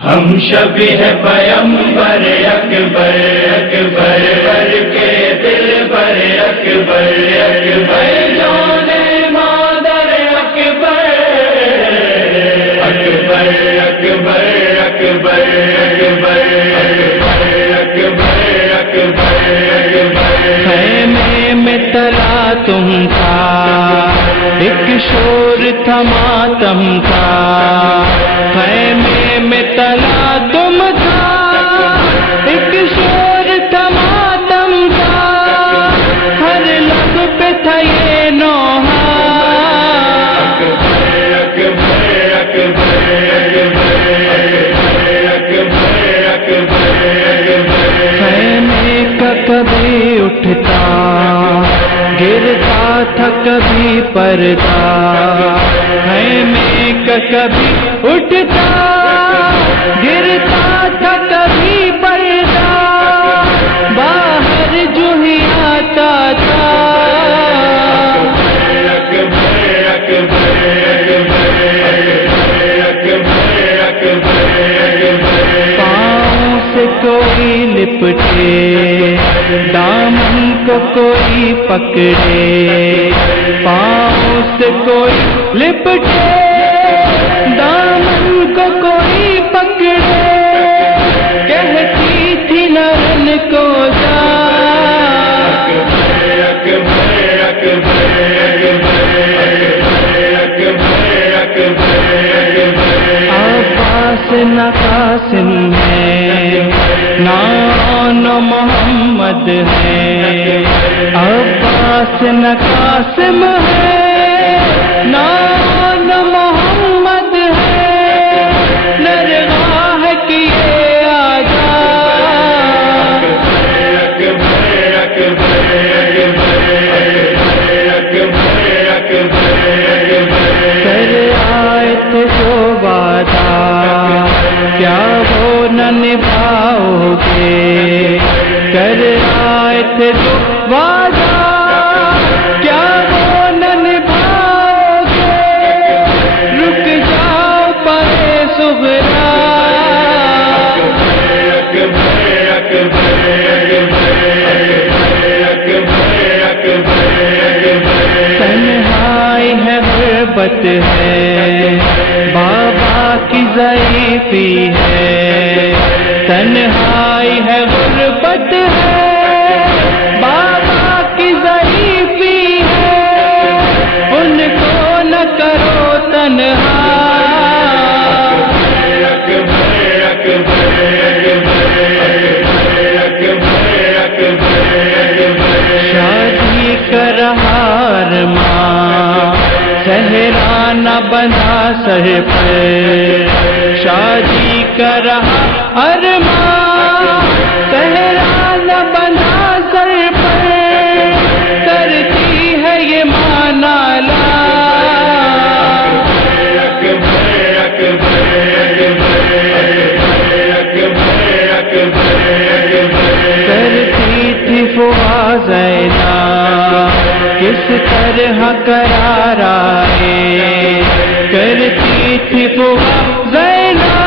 ہم شبیہ ہے پیمبر اکبر اکبر بر کے دل بر اکبر اکبر جان مادر اکبر اکبر اکبر اکبر اکبر اکبر اکبر اکبر خیمے میں تلا تم تھا، ایک شور تھا ماتم کا، خیمے میں تلا تم تھا، ایک شور تھا ماتم کا، ہر لب پہ تھا یہ نوحہ، خیمے کا کبھی اٹھتا گرتا تھا کبھی پردہ، خیمے کا کبھی اٹھتا گرتا تھا کبھی پردہ، باہر جو ہی آتا تھا پاؤں سے کوئی لپٹے دامن کو کوئی پکڑے، پاؤں سے کوئی لپٹے دامن کو کوئی پکڑے، کہتی تھی نرن کو جا عباس نہ قاسم ہے، نہ محمد ہے، عباس نہ قاسم ہے، نہ محمد ہے، درگاہ کیے آزاد، کر آئے تھے جو وعدہ کیا وہ نہ نبھاؤ گے، کر آئے تھے جو وعدہ کیا وہ نہ نبھاؤ گے، رک جاؤ پرے صغرا، تنہائی ہے غربت ہے، بابا کی ضعیفی ہے، تنہائی ہے غربت ہے، بابا کی ضعیفی ہے، ان کو نہ کرو تنہا، شادی کا رہا ارماں صحرا نہ بندھا سر پر، شادی کا رہا ارماں صحرا نہ بندھا سر پر، کرتی ہے یہ ماں نالا، کرتی تھی فواز زینا کس طرح قرار آئے، کرتی تھی فواز زینا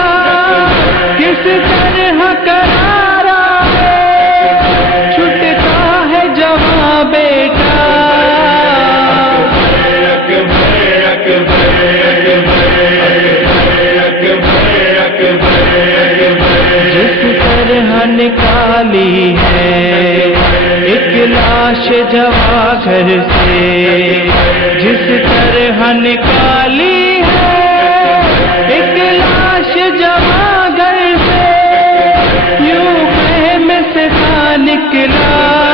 کس طرح قرار آئے، چھٹتا ہے جوان بیٹا، جس طرح نکالی ہے ایک لاش جواں گھر سے، جس طرح نکالی ہے ایک لاش جواں گھر سے، یوں خیمے سے تھا نکلا